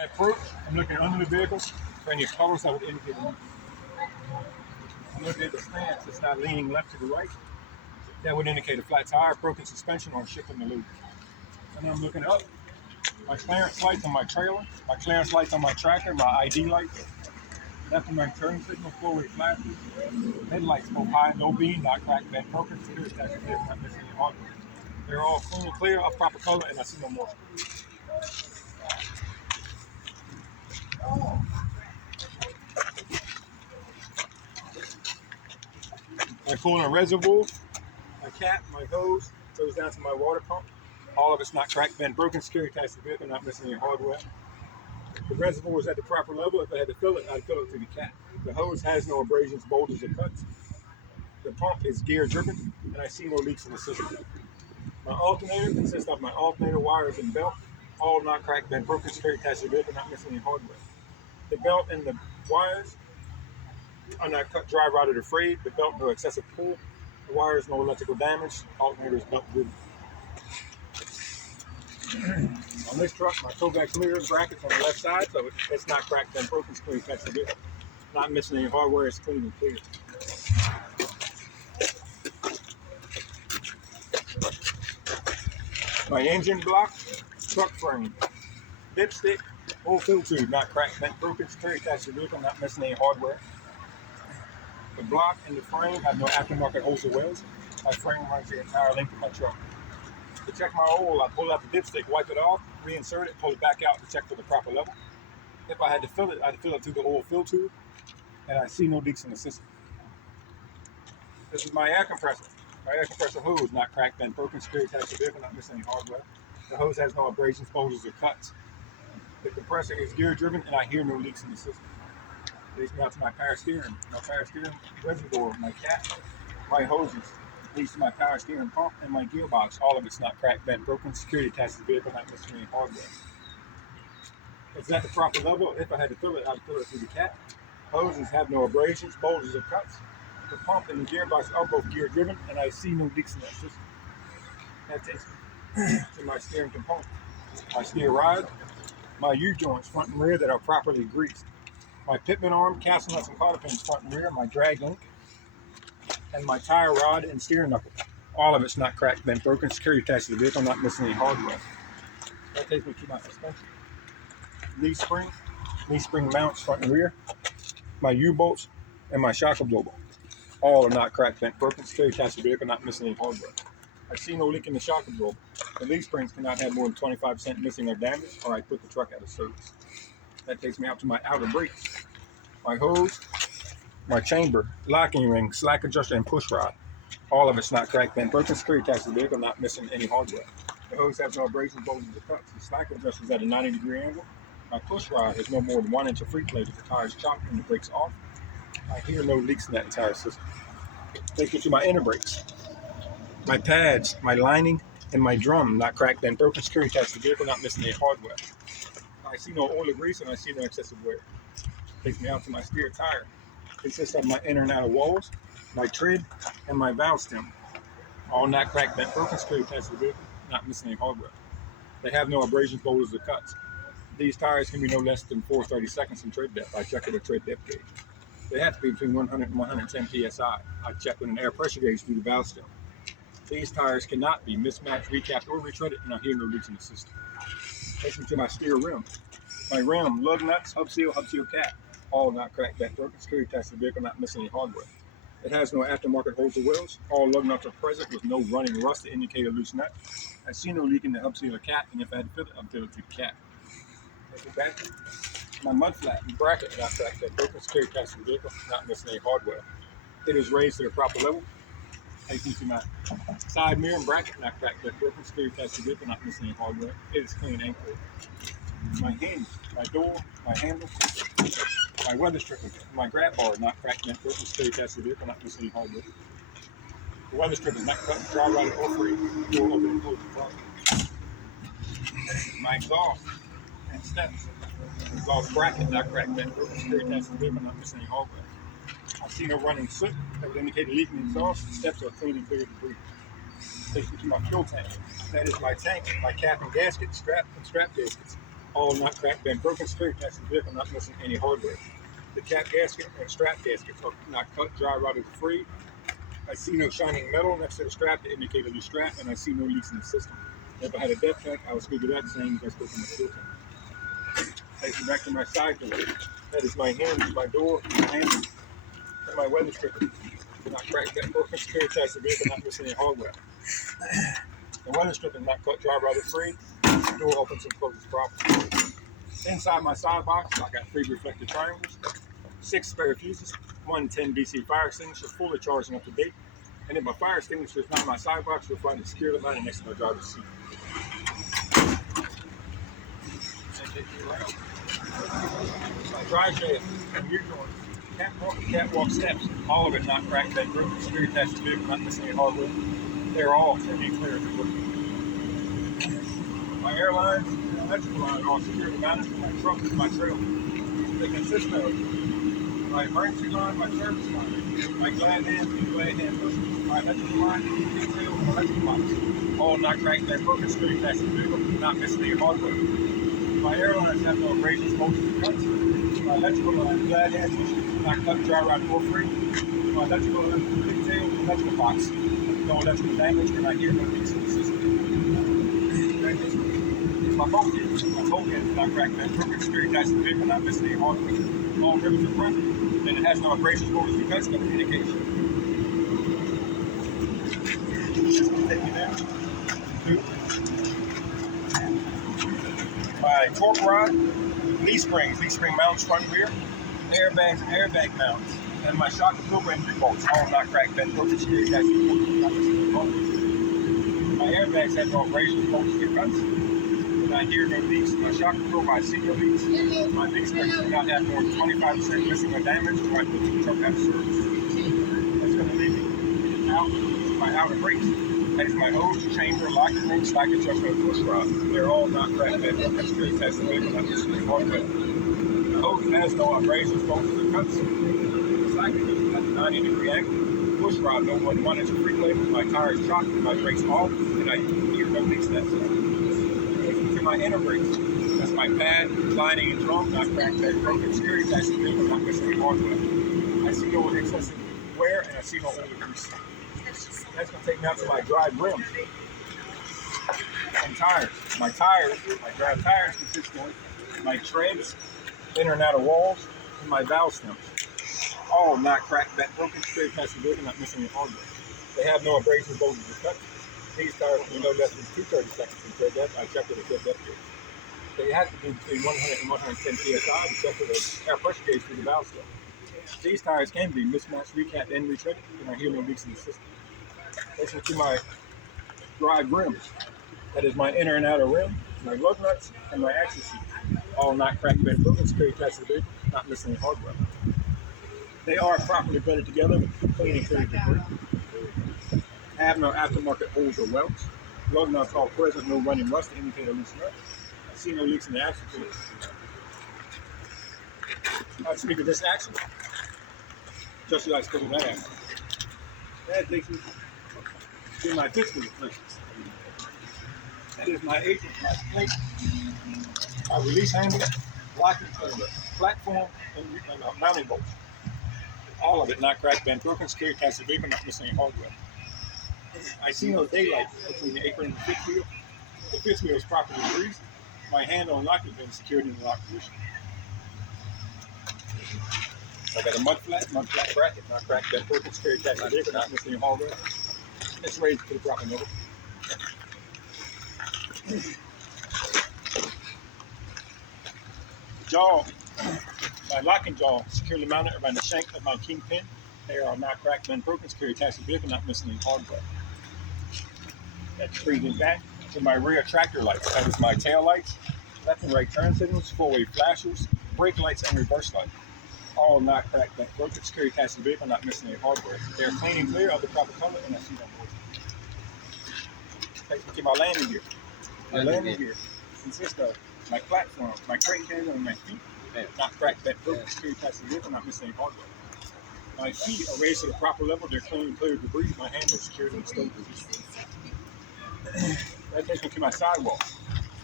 I approach, I'm looking under the vehicle for any colors that would indicate a leak. I'm looking at the stance, it's not leaning left to the right. That would indicate a flat tire, broken suspension, or a shift in the loop. And I'm looking up, my clearance lights on my trailer, my clearance lights on my tractor, my ID lights, left of my turn signal, four-way flashes, headlights both high, no beam, not cracked, bent, broken, secure attachment, not missing any hardware. They're all clean and clear, of proper color, and I see no more. My coolant reservoir, my cap, my hose, goes down to my water pump. All of it's not cracked, bent, broken, secure attached to the vehicle, not missing any hardware. The reservoir is at the proper level. If I had to fill it, I'd fill it through the cap. The hose has no abrasions, bulges, or cuts. The pump is gear driven, and I see no leaks in the system. My alternator consists of my alternator wires and belt, all not cracked, bent, broken, secure attached to the vehicle, not missing any hardware. The belt and the wires are not cut, dry, rotted, or frayed. The belt, no excessive pull. The wires, no electrical damage. Alternator is belt driven. On this truck, my tow back clear brackets on the left side, so it's not cracked, bent, broken, secure attached to the vehicle. Not missing any hardware, it's clean and clear. My engine block, truck frame, dipstick, oil fill tube, not cracked, bent, broken, secure attached to the vehicle, not missing any hardware. The block and the frame have no aftermarket holes or wells. My frame runs the entire length of my truck. To check my oil, I pull out the dipstick, wipe it off, reinsert it, pull it back out to check for the proper level. If I had to fill it, I'd fill it through the oil fill tube, and I see no leaks in the system. This is my air compressor. My air compressor hose, not cracked, bent, broken, secure attached to the vehicle, not missing any hardware. The hose has no abrasions, bulges, or cuts. The compressor is gear driven, and I hear no leaks in the system. Leads me out to my power steering. My power steering reservoir, my cap, my hoses. Leads to my power steering pump and my gearbox. All of it's not cracked, bent, broken, security attached to the vehicle, not missing any hardware. It's at the proper level. If I had to fill it, I'd fill it through the cap. Hoses have no abrasions, bulges, or cuts. The pump and the gearbox are both gear driven, and I see no leaks in that system. That takes me to my steering component. My steer rod, my U-joints, front and rear, that are properly greased. My pitman arm, castle nuts and cotter pins, front and rear, my drag link, and my tire rod and steering knuckle. All of it's not cracked, bent, broken, security attached to the vehicle, not missing any hardware. That takes me to my suspension. Knee spring mounts, front and rear, my U-bolts, and my shock absorber. All are not cracked, bent, broken, security attached to the vehicle, not missing any hardware. I see no leak in the shock absorber. The leaf springs cannot have more than 25% missing or damage, or I put the truck out of service. That takes me out to my outer brakes, my hose, my chamber, locking ring, slack adjuster, and push rod. All of it's not cracked, bent, broken, security attached to the vehicle, not missing any hardware. The hose has no abrasions, bulges, or cuts. The slack adjuster is at a 90-degree angle. My push rod has no more than 1 inch of free play if the tire is chopped and the brakes off. I hear no leaks in that entire system. Take me to my inner brakes. My pads, my lining, and my drum, not cracked, bent, broken, security attached to the vehicle, not missing any hardware. I see no oil or grease, and I see no excessive wear. Takes me out to my steer tire. It consists of my inner and outer walls, my tread, and my valve stem. All not cracked, bent, broken, security attached to the vehicle, not missing any hardware. They have no abrasions, bulges, or cuts. These tires can be no less than 4/32 in tread depth. I check with a tread depth gauge. They have to be between 100 and 110 psi. I check with an air pressure gauge through the valve stem. These tires cannot be mismatched, recapped, or retreaded, and I hear no leaks in the system. Takes me to my steer rim. My rim, lug nuts, hub seal cap. All not cracked, bent, broken, security attached to the vehicle, not missing any hardware. It has no aftermarket holes or wells. All lug nuts are present with no running rust to indicate a loose nut. I see no leak in the hub seal or cap, and if I had to fill it, I'd fill it through the cap. Take it back. My mud flat and bracket, not cracked, bent, broken, security attached to the vehicle, not missing any hardware. It is raised to the proper level. Take me to my side mirror and bracket, not cracked, bent, broken, security attached to the vehicle, not missing any hardware. It is clean and clear. My hinge, my door, my handle, my weather stripper, my grab bar, not cracked, bent, broken, security attached to the vehicle, not missing any hardware. The weather strip is not cut, dry, rotted, or free. Door open and close the front. My exhaust and steps. Exhaust bracket, not cracked, bent, broken, security attached to the vehicle, not missing any hardware. I see no running soot that would indicate a leak in the exhaust. The steps are clean and clear of debris. Takes me to my fuel tank. That is my tank, my cap and gasket, strap and strap gaskets. All not cracked, bent, broken, security attached to the vehicle, not missing any hardware. The cap gasket and strap gaskets are not cut, dry, rotted, or free. I see no shining metal next to the strap to indicate a new strap, and I see no leaks in the system. If I had a depth check, I would speak to that same as I spoke to my filter. Taking back to my side door. That is my hinge, my door, my handle, and my weather stripper. Not cracked, bent, broken, security attached to the vehicle, not missing any hardware. The weather strip is not cut, dry, rotted, free. The door opens and closes properly. Inside my side box, I got 3 reflective triangles, 6 spare fuses, 1 10 DC fire extinguisher, fully charged and up to date. And if my fire extinguisher is not in my side box, you'll find it securely mounted next to my driver's seat. My driveway is unusual. Catwalk steps, all of it not cracked, bent, broken, security attached to the vehicle, not missing any hardware. They're all turning clear of the work. My airlines and electrical line are all securely mounted. My truck is my trailer. They consist of my emergency line, my service line, my glad hand pusher, my electrical line, detail, and electrical box. All not cracked, bent, broken, security attached to the vehicle, not missing any hardware. My airlines have no abrasions, bolts, or cuts. My electrical line, glad hand pusher, not cut, dry rot, or free. My electrical line, detail, and electrical box. No electrical damage, and I hear no leaks in the system. My bolt head is not cracked, bent, broken, security attached to the vehicle, not missing any hardware. All ribbons are front, and it has no abrasions, bolts, or cuts, no indication. Take me down to my torque rod, leaf spring mounts front and rear, airbags and airbag mounts, and my shock absorber entry bolts, all not cracked, bent, broken, security attached to the vehicle, not missing any hardware. My airbags have no abrasions, bolts, or cuts. I hear no leaks. My shock absorber, I see no leaks. My leak springs do not have more than 25% missing or damage, or I put the truck out of service. That's going to leave me out my outer brakes. That is my hose, chamber, locking ring, slack adjustment, and push rod. They're all not cracked, bent, broken, security attached to the vehicle, not missing any hardware. The hose has no abrasions, bolts, or cuts. The slack adjustment at a 90-degree angle. Push rod, no more than 1 inch of free label. My tires chocked, my brakes off, and I hear no leaks in that system. My inner brakes. That's my pad, lining, and drum, not cracked, bent, broken, security attached to the vehicle, not missing any hardware. I see no excessive wear, and I see no older grease. That's going to take me out to my drive rims and tires. My drive tires consist of my treads, inner and outer walls, and my valve stems. All not cracked, bent, broken, security attached to the vehicle, not missing any hardware. They have no abrasions, bolts, or cuts. These tires will be no less than 230 seconds in tread depth. I checked with a tread depth gauge. They have to be between 100 and 110 psi to check with an air pressure gauge through the valve stem. These tires can be mismatched, recapped, and retreaded, and I hear no leaks in the system. Listen to my drive rims. That is my inner and outer rim, my lug nuts, and my axle seat. All not cracked, bent, broken, security attached to the vehicle, not missing any hardware. They are properly bedded together with clean and clear debris. Have no aftermarket holes or welts. Lug nuts all present, no running rust to indicate a loose nut. I see no leaks in the axle fluid. I speak of this axle, just as I spoke of that axle. That takes me to my fixed wheel plate. That is my apron, my plate, my release handle, locking platform, and mounting bolts. All of it not cracked, bent, broken, security attached to the vehicle, not missing any hardware. I see no daylight between the apron and the fifth wheel. The fifth wheel is properly greased. My handle and lock has been secured in the lock position. I got a mud flat bracket, not cracked, bent, broken, security attached to the vehicle, not missing any hardware. It's raised to the proper level. Jaw, my locking jaw securely mounted around the shank of my kingpin. They are not cracked, bent, broken, security attached to the vehicle, not missing any hardware. That's breathing back to my rear tractor lights. That is my tail lights, left and right turn signals, four-way flashers, brake lights, and reverse light. All not cracked, bent, broken, security attached to the vehicle, not missing any hardware. They are clean and clear of the proper color, and I see no more. Takes me to my landing gear. My landing gear consists of my platform, my crane cable, and my feet. Not cracked, bent, broken, security attached to the vehicle, not missing any hardware. My feet are raised to the proper level. They're clean and clear of debris. My handle is secured in the stone position. That takes me to my sidewall.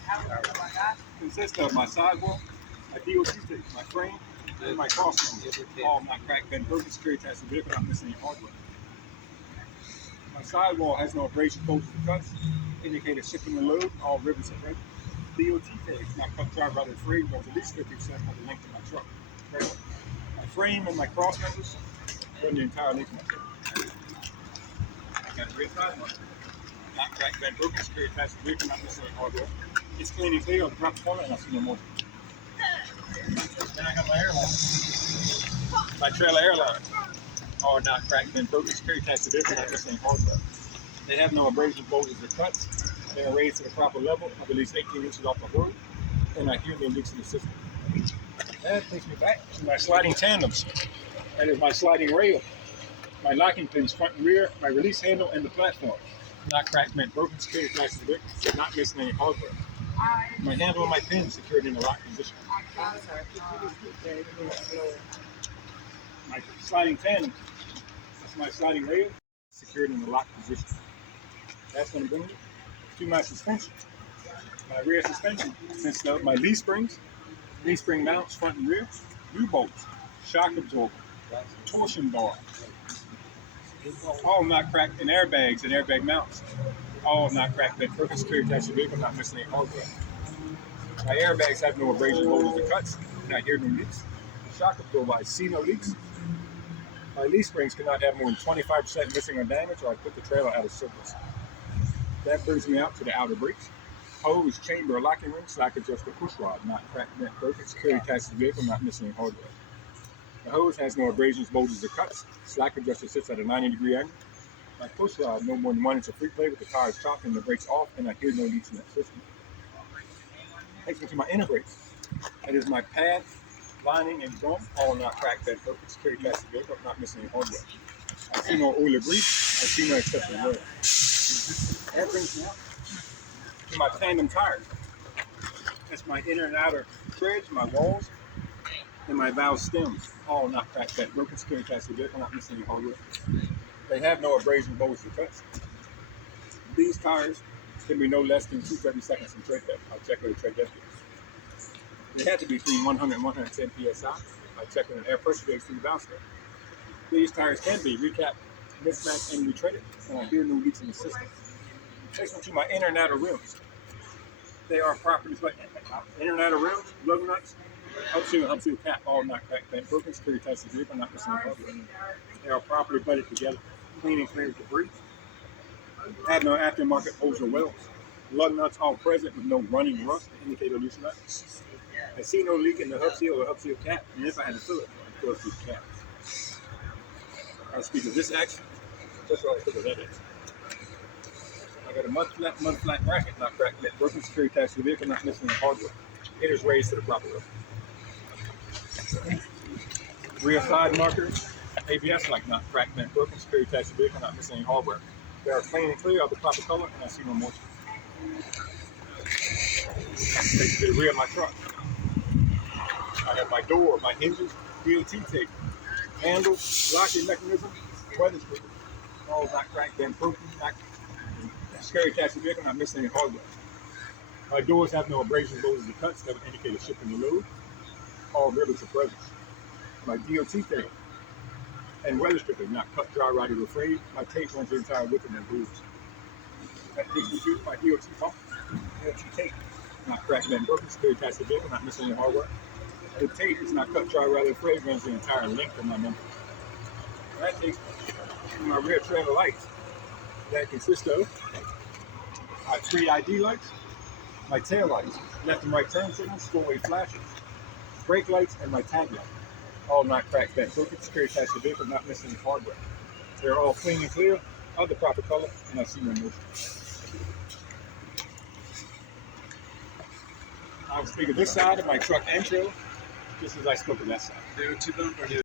Consists of my sidewall, my DOT tape, my frame, and my crossings. All not cracked, bent, broken, security attached to the vehicle, not missing any hardware. My sidewall has no abrasion, bulges, or cuts. Indicator shipping the load, all ribbons are red. DOT tape, not cut drive out of the frame, runs at least 50% of the length of my truck. My frame and my cross members run the entire length of my truck. I got a rear side marker. Not cracked, bent, broken, security attached to the vehicle, not missing any hardware. It's clean and clear, I'll drop the corner and I'll see no more. Then I got my airline. My trailer airline. All not cracked, bent, broken, security attached to the vehicle, not missing any hardware. They have no abrasions, bulges, or cuts. They are raised to the proper level of at least 18 inches off the road, and I hear no leaks in the system. That takes me back to my sliding tandems. That is my sliding rail, my locking pins front and rear, my release handle, and the platform. Not cracked, bent, broken, security attached to the vehicle, so not missing any hardware. My handle and my pins secured in the lock position. My sliding tandem, that's my sliding rail, secured in the lock position. That's going to bring me to my suspension. My rear suspension consists of my leaf springs, leaf spring mounts front and rear, U-bolts, shock absorber, torsion bar, all not cracked, and airbag mounts. All not cracked, bent, broken, security attached to the vehicle, not missing any hardware. My airbags have no abrasions, bulges, or cuts, and I hear no leaks. The shock absorber, I see no leaks. My leaf springs cannot have more than 25% missing or damage, or I put the trailer out of service. That brings me out to the outer brakes. Hose, chamber, locking ring, slack adjuster, push rod, not cracked, bent, broken, security attached to the vehicle, not missing any hardware. The hose has no abrasions, bulges, or cuts. Slack adjuster sits at a 90-degree angle. My push rod, no more than 1 inch of free play with the tires chopped and the brakes off, and I hear no leaks in that system. Takes me to my inner brakes. That is my pad, lining, and drum, all not cracked, bent, broken, security attached to the vehicle, not missing any hardware. I see no oil or grease. I see no excessive wear. That brings me out to my tandem tires. That's my inner and outer treads, my walls, and my valve stems, all not cracked, bent, broken, security attached to the vehicle, not missing any hardware. They have no abrasion, bulges, or cuts. These tires can be no less than 230 seconds in tread depth. I'll check with the tread depth. They have to be between 100 and 110 psi. I check with an air pressure gauge through the valve stem. These tires can be recapped, mismatched, and retreaded, and I hear no leaks in the system. Takes me to my inner and outer rims. They are properties like inner and outer rims, lug nuts, hub seal cap, all not cracked, bent, broken, security attached to the vehicle, not missing any hardware. They are properly butted together, clean and clear of debris. Have no aftermarket holes or welds. Lug nuts all present with no running rust to indicate a loose nut. I see no leak in the hub seal or hub seal cap, and if I had to fill it, I'd fill it through the cap. I'll speak of this action, just like I took of that action. I got a mud flat bracket, not cracked, bent, broken, security attached to the vehicle, not missing any hardware. It is raised to the proper level. Rear side markers, ABS like not cracked, bent, broken, security attached to the vehicle, not missing any hardware. They are clean and clear of the proper color, and I see no moisture. Take to the rear of my truck. I have my door, my hinges, DOT tape, handle, locking mechanism, weather strippers, all not cracked, bent, broken, not security attached to the vehicle, not missing any hardware. My doors have no abrasions, bulges, or cuts that would indicate a shipping the load. All ribbons are present. My DOT tape and weather stripping, not cut, dry, rotted, or frayed. My tape runs the entire width of my grooves. That takes me to my DOT pump. DOT tape, not cracked, bent, broken, security attached to the vehicle, not missing any hardware. The tape is not cut, dry, rotted, or frayed, runs the entire length of my member. That takes me to my rear trailer lights. That consists of my 3 ID lights, my tail lights, left and right turn signals, 4-way flashers, brake lights, and my tag light. All not cracked, bent, broken, security attached to the vehicle, not missing any hardware. They're all clean and clear, of the proper color, and I see no motion. I'll speak of this side of my truck and trailer, just as I spoke of that side.